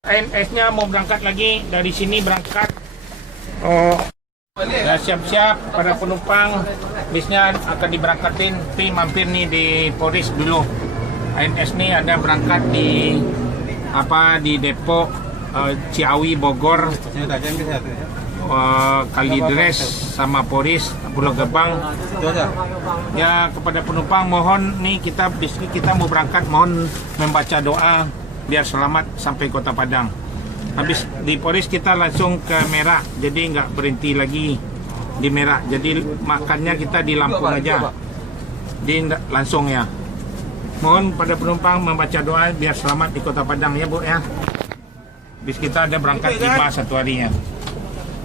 AMS-nya mau berangkat lagi, dari sini berangkat. Oh, ya siap-siap para penumpang, bisnya akan diberangkatin. Tapi mampir nih di Polres dulu. AMS nih ada berangkat di Depok, Ciawi, Bogor, Kalideres sama Polres Pulau Gebang. Ya kepada penumpang mohon nih kita mau berangkat, mohon membaca doa biar selamat sampai Kota Padang. Habis di Polres kita langsung ke Merak, jadi nggak berhenti lagi di Merak. Jadi makannya kita di Lampung aja, langsung ya. Mohon pada penumpang membaca doa biar selamat di Kota Padang ya Bu ya. Habis kita ada berangkat 5 satu harinya.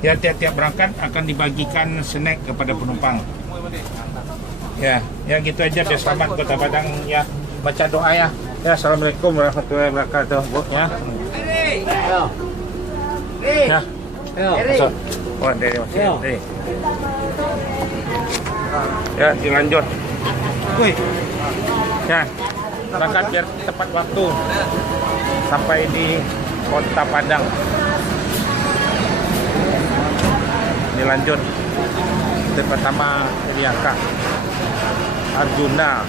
Ya tiap-tiap berangkat akan dibagikan snack kepada penumpang. Ya gitu aja biar selamat Kota Padang ya. Baca doa ya. Ya, assalamualaikum warahmatullahi wabarakatuh, Bu ya. Ya. Masuk. Oh, dari masuk. Ya, dilanjut. Woi. Ya. Berangkat biar tepat waktu sampai di Kota Padang. Dilanjut. Itu pertama Riaka Arjuna.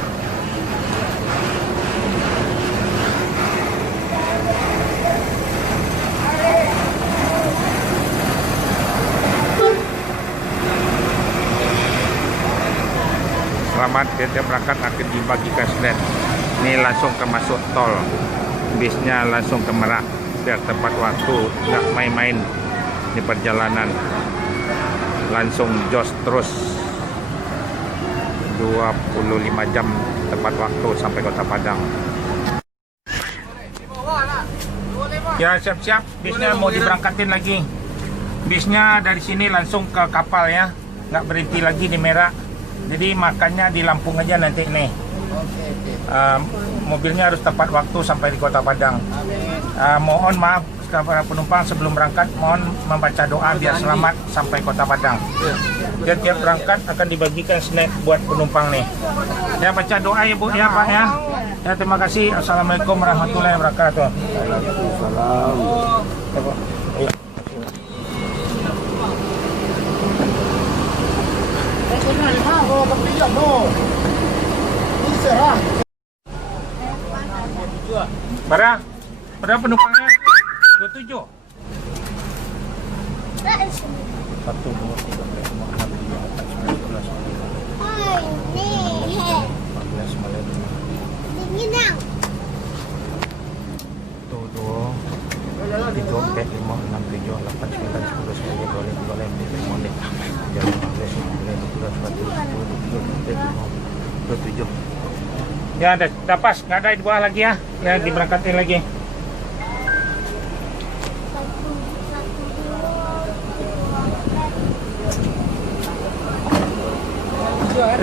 Selamat, tiap berangkat akan dibagikan snack. Ini langsung ke masuk tol, bisnya langsung ke Merak biar tepat waktu, nggak main-main di perjalanan, langsung jos terus 25 jam tepat waktu sampai Kota Padang. Ya siap-siap, bisnya mau diberangkatin lagi. Bisnya dari sini langsung ke kapal ya, nggak berhenti lagi di Merak. Jadi makannya di Lampung aja nanti nih. Mobilnya harus tepat waktu sampai di Kota Padang. Mohon maaf kepada penumpang sebelum berangkat, mohon membaca doa biar selamat sampai Kota Padang. Dan tiap berangkat akan dibagikan snack buat penumpang nih. Ya baca doa ya Bu ya Pak ya. Ya terima kasih. Assalamualaikum warahmatullahi wabarakatuh. Waalaikumsalam. Ya, Pak. Berapa penumpangnya? 27. 1, 2, 3, 4, 5, 6, 7, 8, 9, 11, 12, 13, 14, 15, 16, 17, 18, 19, 20, 21, 22, 23, 24, 25, 26, 27. Ya udah pas, nggak ada dua lagi ya. Ya diberangkatin lagi.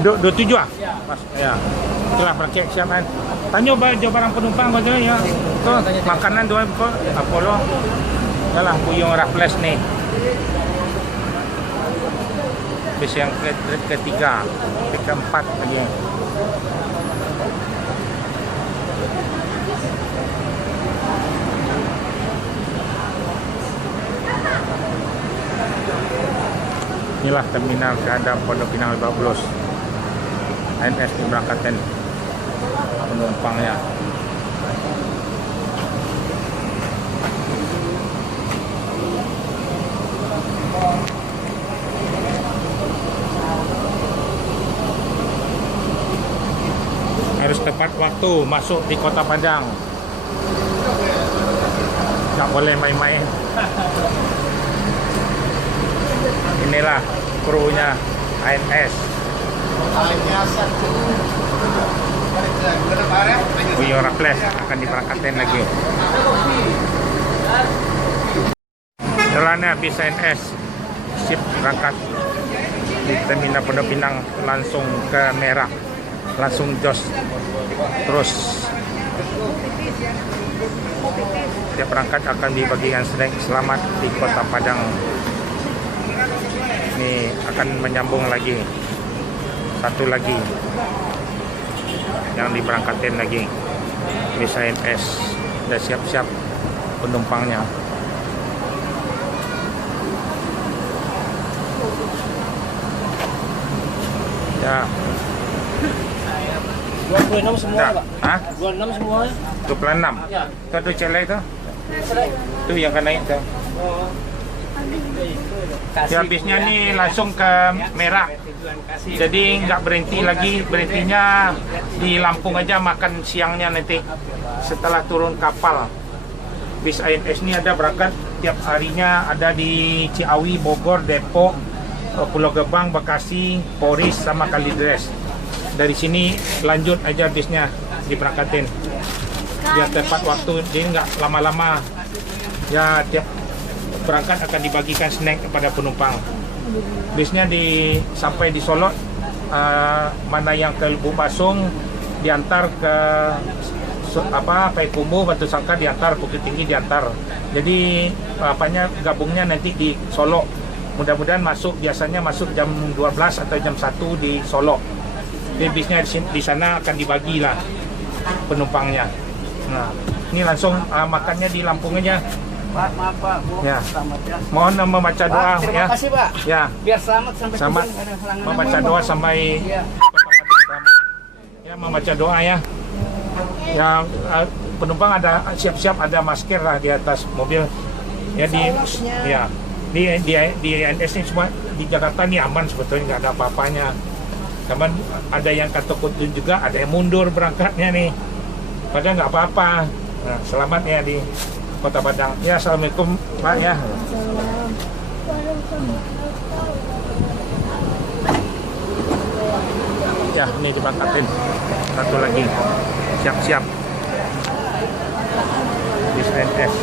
27 ah? Pas, ya. Itulah berkek siap kan. Tanya barang penumpang bagaimana ya. Tuh, makanan dua Apollo. Yalah, Buyung Raffles nih. Bis yang ketiga, keempat lagi. Inilah terminal keadaan Pondok Pinang Lebak Bulus. AMS diberangkatkan penumpangnya. Harus tepat waktu masuk di Kota Padang. Nggak boleh main-main. Inilah krunya AMS. Buyung Raffles akan diberangkatkan lagi. Jalannya bis AMS sip berangkat di terminal Pondok Pinang langsung ke Merak, langsung jos terus. Tiap berangkat akan dibagikan snack selamat di Kota Padang. Ini akan menyambung lagi, satu lagi yang diberangkatin lagi. Bis AMS udah siap-siap penumpangnya. Ya. 26 semua, Pak. Hah? 26 semua. 26. Ya. Itu celai itu. Itu yang akan naik tuh. Ya, bisnya nih langsung ke Merak. Jadi nggak berhenti lagi, berhentinya di Lampung aja makan siangnya nanti setelah turun kapal. Bis INS ini ada berangkat tiap harinya, ada di Ciawi, Bogor, Depok, Pulau Gebang, Bekasi, Poris, sama Kalideres. Dari sini lanjut aja bisnya diberangkatin. Biar tepat waktu, jadi nggak lama-lama. Ya, tiap berangkat akan dibagikan snack kepada penumpang. Bisnya sampai di Solo, mana yang ke Lubuk Pasung diantar ke Payakumbuh, Batu Sangkar diantar, Bukit Tinggi diantar. Jadi gabungnya nanti di Solo. Mudah-mudahan biasanya masuk jam 12 atau jam 1 di Solo. Jadi bisnya di sana akan dibagi lah penumpangnya. Nah, ini langsung makannya di Lampung aja. Pak, maaf Pak, Bu. Ya. Selamat ya. Mohon membaca doa. Terima kasih Pak. Ya. Biar selamat sampai Selamat tujuan, nggak ada halangan membaca apa-apa. doa sampai Iya. ya, membaca doa ya. Ya, penumpang ada siap-siap ada masker lah di atas mobil. Ya di INS ini semua di Jakarta ini aman sebetulnya, nggak ada apa-apanya. Cuman ada yang kata kutub juga, ada yang mundur berangkatnya nih. Padahal nggak apa-apa. Nah, selamat ya di Kota Padang. Ya, assalamualaikum Pak ya. Ya, ini diberangkatin. Satu lagi. Siap-siap. Bis INS.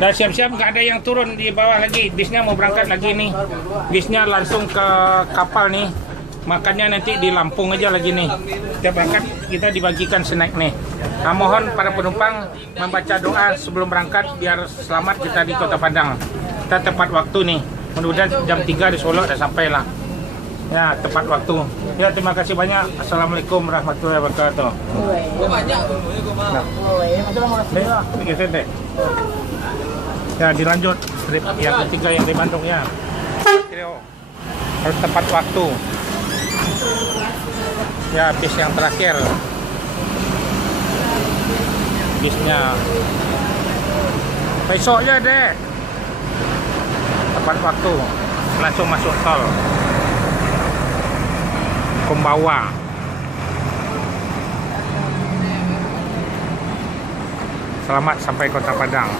Nah, siap-siap, nggak ada yang turun di bawah lagi. Bisnya mau berangkat lagi nih. Bisnya langsung ke kapal nih. Makannya nanti di Lampung aja lagi nih. Tiap berangkat kita dibagikan snack nih. Nah, mohon para penumpang membaca doa sebelum berangkat biar selamat kita di Kota Padang. Kita tepat waktu nih. Mudah-mudahan jam 3 di Solo udah sampai lah. Ya, tepat waktu. Ya, terima kasih banyak. Assalamualaikum warahmatullahi wabarakatuh. Nah, nih, deh. Ya, dilanjut trip yang ketiga yang di Bandung ya. Harus tepat waktu. Ya, bis yang terakhir. Bisnya besoknya deh. Tepat waktu. Langsung masuk tol. Kumbawa. Selamat sampai Kota Padang.